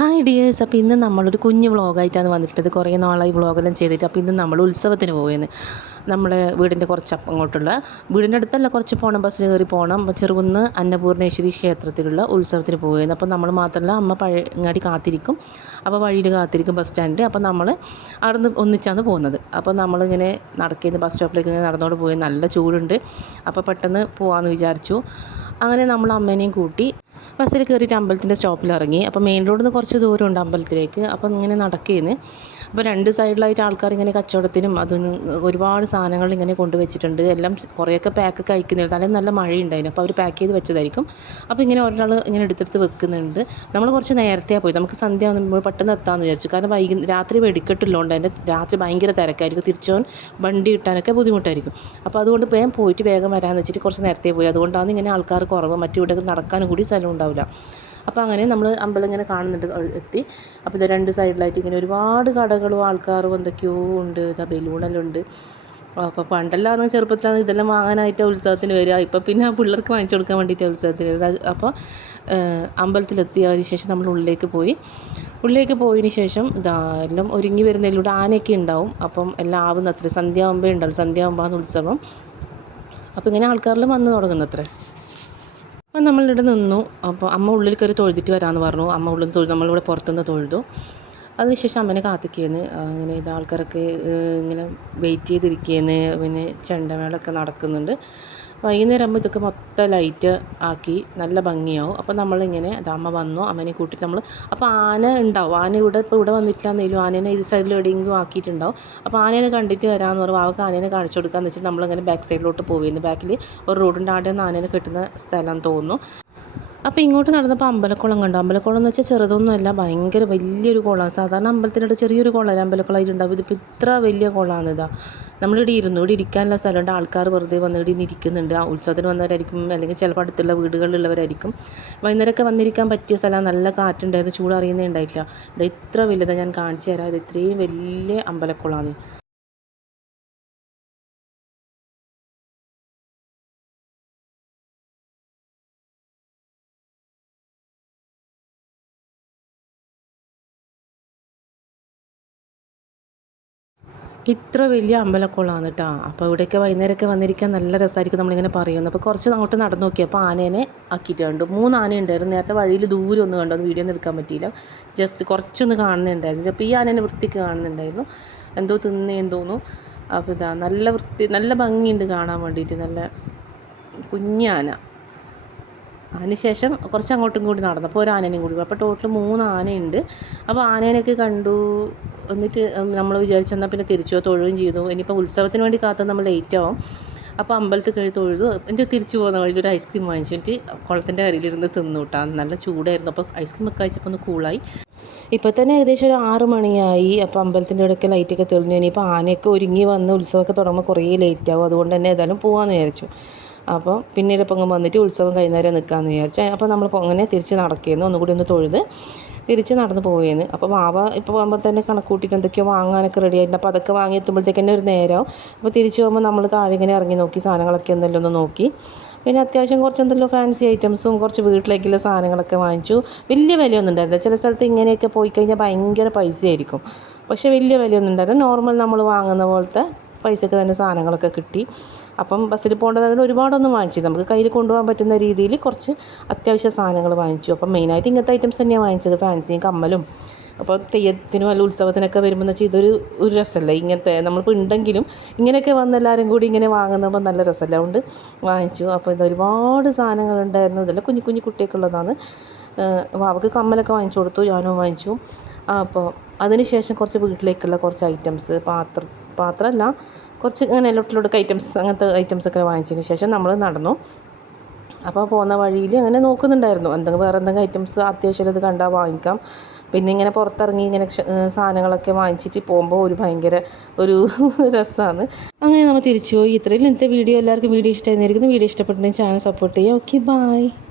Hi dears അപ്പോൾ ഇന്ന് നമ്മളൊരു കുഞ്ഞ് വ്ളോഗായിട്ടാണ് വന്നിട്ടുള്ളത്. കുറേ നാളായി വ്ളോഗെല്ലാം ചെയ്തിട്ട്. അപ്പോൾ ഇന്ന് നമ്മൾ ഉത്സവത്തിന് പോയെന്ന് നമ്മുടെ വീടിന്റെ കുറച്ച് അങ്ങോട്ടുള്ള വീടിന്റെ അടുത്തല്ല കുറച്ച് പോകണം ബസ്സിൽ കയറി പോകണം ചെറുകുന്ന് അന്നപൂർണേശ്വരി ക്ഷേത്രത്തിലുള്ള ഉത്സവത്തിന് പോവുകയാണ് അപ്പോൾ നമ്മൾ മാത്രമല്ല അമ്മ പഴങ്ങാടി കാത്തിരിക്കും. അപ്പോൾ വഴിയിൽ കാത്തിരിക്കും ബസ് സ്റ്റാൻഡ്. അപ്പോൾ നമ്മൾ അവിടെ നിന്ന് ഒന്നിച്ചാണ് പോകുന്നത്. അപ്പോൾ നമ്മളിങ്ങനെ നടക്കുന്ന ബസ് സ്റ്റോപ്പിലേക്ക് ഇങ്ങനെ നടന്നുകൊണ്ട് പോയി. നല്ല ചൂടുണ്ട്. അപ്പോൾ പെട്ടെന്ന് പോകാമെന്ന് വിചാരിച്ചു. അങ്ങനെ നമ്മൾ അമ്മേനെയും കൂട്ടി ബസ്സിൽ കയറിയിട്ട് അമ്പലത്തിന്റെ സ്റ്റോപ്പിൽ ഇറങ്ങി. അപ്പോൾ മെയിൻ റോഡിൽ നിന്ന് കുറച്ച് ദൂരമുണ്ട് അമ്പലത്തിലേക്ക്. അപ്പോൾ ഇങ്ങനെ നടക്കുകയെന്ന് അപ്പോൾ രണ്ട് സൈഡിലായിട്ട് ആൾക്കാർ ഇങ്ങനെ കച്ചവടത്തിനും അതിന് ഒരുപാട് സാധനങ്ങൾ ഇങ്ങനെ കൊണ്ടുവച്ചിട്ടുണ്ട് എല്ലാം കുറേയൊക്കെ പാക്കൊക്കെ അയക്കുന്നുണ്ട് തലേ നല്ല മഴയുണ്ടായിരുന്നു. അപ്പോൾ അവർ പാക്ക് ചെയ്ത് വെച്ചതായിരിക്കും. അപ്പോൾ ഇങ്ങനെ ഒരാൾ ഇങ്ങനെ എടുത്തെടുത്ത് വെക്കുന്നുണ്ട്. നമ്മൾ കുറച്ച് നേരത്തെ പോയി. നമുക്ക് സന്ധ്യ ആകുമ്പോൾ പെട്ടെന്ന് എത്താമെന്ന് വിചാരിച്ചു. കാരണം വൈകി രാത്രി വെടിക്കെട്ടുള്ളതുകൊണ്ട് എന്റെ രാത്രി ഭയങ്കര തിരക്കായിരിക്കും. തിരിച്ചോൻ വണ്ടി കിട്ടാനൊക്കെ ബുദ്ധിമുട്ടായിരിക്കും. അപ്പോൾ അതുകൊണ്ട് വേഗം പോയിട്ട് വേഗം വരാമെന്ന് വെച്ചിട്ട് കുറച്ച് നേരത്തെ പോയി. അതുകൊണ്ടാണ് ഇങ്ങനെ ആൾക്കാർ കുറവ്. മറ്റിവിടെ നടക്കാനും കൂടി സ്ഥലം ഉണ്ടാവില്ല. അപ്പോൾ അങ്ങനെ നമ്മൾ അമ്പലം ഇങ്ങനെ കാണുന്നുണ്ട് എത്തി. അപ്പോൾ ഇത് രണ്ട് സൈഡിലായിട്ട് ഇങ്ങനെ ഒരുപാട് കടകളും ആൾക്കാരും എന്തൊക്കെയോ ഉണ്ട്. ഇതാ ബലൂണെല്ലാം ഉണ്ട്. അപ്പോൾ പണ്ടെല്ലാം ചെറുപ്പത്തിലാണ് ഇതെല്ലാം വാങ്ങാനായിട്ട് ഉത്സവത്തിന് വരിക. ഇപ്പോൾ പിന്നെ പിള്ളേർക്ക് വാങ്ങിച്ചു കൊടുക്കാൻ വേണ്ടിയിട്ട് ഉത്സവത്തിന് വരിക. അപ്പോൾ അമ്പലത്തിലെത്തിയതിന് ശേഷം നമ്മൾ ഉള്ളിലേക്ക് പോയി. ഉള്ളിലേക്ക് പോയതിന് ശേഷം ഇതാ എല്ലാം ഒരുങ്ങി വരുന്നതിലൂടെ ആനയൊക്കെ ഉണ്ടാവും. അപ്പം എല്ലാം ആവുന്ന അത്ര സന്ധ്യ ആകുമ്പോൾ ഉണ്ടാവും സന്ധ്യ ആകുമ്പോൾ ഉത്സവം. അപ്പോൾ ഇങ്ങനെ ആൾക്കാരിൽ വന്ന് തുടങ്ങുന്നത്രേ. അപ്പം നമ്മളിവിടെ നിന്നു. അപ്പോൾ അമ്മ ഉള്ളിൽ കയറി തൊഴുതിട്ട് വരാമെന്ന് പറഞ്ഞു. അമ്മ ഉള്ളിൽ തൊഴുതു. നമ്മളിവിടെ പുറത്തുനിന്ന് തൊഴുതു. അതിനുശേഷം അമ്മനെ കാത്തിക്കുകയെന്ന് ഇങ്ങനെ ഇത് ആൾക്കാരൊക്കെ ഇങ്ങനെ വെയിറ്റ് ചെയ്തിരിക്കുകയെന്ന് പിന്നെ ചെണ്ടമേളൊക്കെ നടക്കുന്നുണ്ട്. വൈകുന്നേരം ആകുമ്പോൾ ഇതൊക്കെ മൊത്തം ലൈറ്റ് ആക്കി നല്ല ഭംഗിയാവും. അപ്പോൾ നമ്മളിങ്ങനെ അത് അമ്മ വന്നു അമ്മനെ കൂട്ടിയിട്ട് നമ്മൾ അപ്പോൾ ആന ഉണ്ടാവും. ആന ഇവിടെ ഇപ്പോൾ ഇവിടെ വന്നിട്ടില്ലാന്നേലും ആനേനെ ഇത് സൈഡിൽ എവിടെയെങ്കിലും ആക്കിയിട്ടുണ്ടാവും. അപ്പോൾ ആനേനെ കണ്ടിട്ട് വരാമെന്ന് പറയുമ്പോൾ അവൾക്ക് ആനേനെ കാണിച്ചു കൊടുക്കാമെന്ന് വെച്ചാൽ നമ്മളിങ്ങനെ ബാക്ക് സൈഡിലോട്ട് പോവുകയായിരുന്നു ബാക്കിൽ ഒരു നിന്ന് ആനേനെ കിട്ടുന്ന സ്ഥലം തോന്നുന്നു. അപ്പോൾ ഇങ്ങോട്ട് നടന്നപ്പോൾ അമ്പലക്കുളം കണ്ടു. അമ്പലക്കുളം എന്ന് വെച്ചാൽ ചെറുതൊന്നുമല്ല ഭയങ്കര വലിയൊരു കുളമാണ് സാധാരണ അമ്പലത്തിനോട് ചെറിയൊരു കുളമല്ല അമ്പലക്കുളമായിട്ടുണ്ടാവും ഇതിപ്പോൾ ഇത്ര വലിയ കുളമാണ് ഇതാ. നമ്മളിവിടെ ഇരുന്നു ഇവിടെ ഇരിക്കാനുള്ള സ്ഥലമുണ്ട്. ആൾക്കാർ വെറുതെ വന്ന് ഇവിടെ ഇരിക്കുന്നുണ്ട്. ആ ഉത്സവത്തിന് വന്നവരായിരിക്കും അല്ലെങ്കിൽ ചിലപ്പോൾ അടുത്തുള്ള വീടുകളിലുള്ളവരായിരിക്കും. വൈകുന്നേരമൊക്കെ വന്നിരിക്കാൻ പറ്റിയ സ്ഥലം നല്ല കാറ്റുണ്ടായിരുന്നു ചൂടറിയുന്നേ ഉണ്ടായിട്ടില്ല. ഇത് ഇത്ര വലുതാണ് ഞാൻ കാണിച്ചു തരാം. ഇത് ഇത്രയും വലിയ അമ്പലക്കുളമാണ് ഇത്ര വലിയ അമ്പലക്കുളമാണ് കേട്ടോ. അപ്പോൾ ഇവിടെയൊക്കെ വൈകുന്നേരമൊക്കെ വന്നിരിക്കാൻ നല്ല രസമായിരിക്കും നമ്മളിങ്ങനെ പറയുന്നത്. അപ്പോൾ കുറച്ച് അങ്ങോട്ട് നടന്നു നോക്കി. അപ്പോൾ ആനേനെ ആക്കിയിട്ട് കണ്ടു. മൂന്ന് ആന ഉണ്ടായിരുന്നു. നേരത്തെ വഴിയിൽ ദൂരെ ഒന്ന് കണ്ടു. വീഡിയോ ഒന്നും എടുക്കാൻ പറ്റിയില്ല. ജസ്റ്റ് കുറച്ചൊന്ന് കാണുന്നുണ്ടായിരുന്നു. അപ്പോൾ ഈ ആനേനെ വൃത്തിക്ക് കാണുന്നുണ്ടായിരുന്നു. എന്തോ തിന്നേന്ന് തോന്നുന്നു. അപ്പോൾ ഇതാ നല്ല വൃത്തി നല്ല ഭംഗിയുണ്ട് കാണാൻ വേണ്ടിയിട്ട്. നല്ല കുഞ്ഞാന അതിനുശേഷം കുറച്ച് അങ്ങോട്ടും കൂടി നടന്നപ്പോൾ ഒരു ആനേനെയും കൂടി. അപ്പോൾ ടോട്ടൽ മൂന്ന് ആനയുണ്ട്. അപ്പോൾ ആനേനൊക്കെ കണ്ടു. എന്നിട്ട് നമ്മൾ വിചാരിച്ചെന്നാൽ പിന്നെ തിരിച്ചോ. തൊഴുകയും ചെയ്തു. ഇനിയിപ്പോൾ ഉത്സവത്തിന് വേണ്ടി കാത്ത നമ്മൾ ലേറ്റ് ആവും. അപ്പോൾ അമ്പലത്തിൽ കഴിഞ്ഞ് തൊഴുതു. എന്റെ തിരിച്ചു പോകുന്ന വഴി ഒരു ഐസ്ക്രീം വാങ്ങിച്ചിട്ട് കുളത്തിന്റെ അരിയിലിരുന്ന് തിന്നു കിട്ടാൻ നല്ല ചൂടായിരുന്നു. അപ്പോൾ ഐസ്ക്രീം ഒക്കെ കഴിച്ചപ്പോൾ ഒന്ന് കൂളായി ഇപ്പോൾ തന്നെ ഏകദേശം ഒരു ആറ് മണിയായി. അപ്പോൾ അമ്പലത്തിന്റെ ഇടയ്ക്ക് ലൈറ്റൊക്കെ തെളിഞ്ഞു. ഇനിയിപ്പോൾ ആനയൊക്കെ ഒരുങ്ങി വന്ന് ഉത്സവമൊക്കെ തുടങ്ങുമ്പോൾ കുറേ ലേറ്റ് ആവും. അതുകൊണ്ട് തന്നെ ഏതായാലും പോകാമെന്ന് വിചാരിച്ചു. അപ്പോൾ പിന്നീട് ഇപ്പം വന്നിട്ട് ഉത്സവം കഴിഞ്ഞേരം നിൽക്കാമെന്ന് വിചാരിച്ചു. അപ്പോൾ നമ്മൾ അങ്ങനെ തിരിച്ച് നടക്കുകയെന്ന് ഒന്നുകൂടി ഒന്ന് തൊഴുത് തിരിച്ച് നടന്ന് പോവുകയെന്ന് അപ്പോൾ വാവ ഇപ്പോൾ പോകുമ്പോൾ തന്നെ കണക്ക് കൂട്ടിയിട്ട് എന്തൊക്കെയോ വാങ്ങാനൊക്കെ റെഡി ആയിട്ടുണ്ട്. അപ്പോൾ അതൊക്കെ വാങ്ങി എത്തുമ്പോഴത്തേക്ക് തന്നെ ഒരു നേരമാവും അപ്പോൾ തിരിച്ച് പോകുമ്പോൾ നമ്മൾ താഴെ ഇങ്ങനെ ഇറങ്ങി നോക്കി സാധനങ്ങളൊക്കെ എന്തെല്ലാം ഒന്ന് നോക്കി. പിന്നെ അത്യാവശ്യം കുറച്ച് എന്തെല്ലോ ഫാൻസി ഐറ്റംസും കുറച്ച് വീട്ടിലേക്കുള്ള സാധനങ്ങളൊക്കെ വാങ്ങിച്ചു. വലിയ വിലയൊന്നും ഉണ്ടായിരുന്നില്ല. ചില സ്ഥലത്ത് ഇങ്ങനെയൊക്കെ പോയി കഴിഞ്ഞാൽ ഭയങ്കര പൈസയായിരിക്കും. പക്ഷേ വലിയ വിലയൊന്നും ഉണ്ടായിരുന്നു നോർമൽ നമ്മൾ വാങ്ങുന്ന പോലത്തെ പൈസക്ക് തന്നെ സാധനങ്ങളൊക്കെ കിട്ടി. അപ്പം ബസ്സിൽ പോകേണ്ടത് അതിന് ഒരുപാടൊന്നും വാങ്ങിച്ചു നമുക്ക് കയ്യിൽ കൊണ്ടുപോകാൻ പറ്റുന്ന രീതിയിൽ കുറച്ച് അത്യാവശ്യ സാധനങ്ങൾ വാങ്ങിച്ചു. അപ്പം മെയിനായിട്ട് ഇങ്ങനത്തെ ഐറ്റംസ് തന്നെയാണ് വാങ്ങിച്ചത്. ഫാൻസിയും കമ്മലും. അപ്പോൾ തെയ്യത്തിനും അല്ല ഉത്സവത്തിനൊക്കെ വരുമ്പോൾ എന്ന് വെച്ചാൽ ഇതൊരു ഒരു രസമല്ല ഇങ്ങനത്തെ നമ്മളിപ്പോൾ ഉണ്ടെങ്കിലും ഇങ്ങനെയൊക്കെ വന്ന് എല്ലാവരും കൂടി ഇങ്ങനെ വാങ്ങുന്നപ്പോൾ നല്ല രസമല്ല അതുകൊണ്ട് വാങ്ങിച്ചു. അപ്പോൾ ഇത് ഒരുപാട് സാധനങ്ങളുണ്ടായിരുന്നു ഇതെല്ലാം കുഞ്ഞു കുഞ്ഞു കുട്ടിയൊക്കെയുള്ളതാണ് അവൾക്ക് കമ്മലൊക്കെ വാങ്ങിച്ചു കൊടുത്തു. ഞാനും വാങ്ങിച്ചു. അപ്പോൾ അതിനുശേഷം കുറച്ച് വീട്ടിലേക്കുള്ള കുറച്ച് ഐറ്റംസ് പാത്രം പാത്രമല്ല കുറച്ച് ഇങ്ങനെ ലൊട്ടിലൊടുക്ക ഐറ്റംസ് അങ്ങനത്തെ ഐറ്റംസൊക്കെ വാങ്ങിച്ചതിന് ശേഷം നമ്മൾ നടന്നു. അപ്പോൾ പോകുന്ന വഴിയിൽ അങ്ങനെ നോക്കുന്നുണ്ടായിരുന്നു. എന്തെങ്കിലും വേറെ എന്തെങ്കിലും ഐറ്റംസ് അത്യാവശ്യം ഇത് കണ്ടാൽ വാങ്ങിക്കാം. പിന്നെ ഇങ്ങനെ പുറത്തിറങ്ങി ഇങ്ങനെ സാധനങ്ങളൊക്കെ വാങ്ങിച്ചിട്ട് പോകുമ്പോൾ ഒരു ഭയങ്കര ഒരു രസമാണ് അങ്ങനെ നമ്മൾ തിരിച്ചു പോയി. ഇത്രയും ഇന്നത്തെ വീഡിയോ എല്ലാവർക്കും വീഡിയോ ഇഷ്ടമായിരിക്കുന്നു വീഡിയോ ഇഷ്ടപ്പെട്ടിട്ടുണ്ടെങ്കിൽ ചാനൽ സപ്പോർട്ട് ചെയ്യുക. Okay bye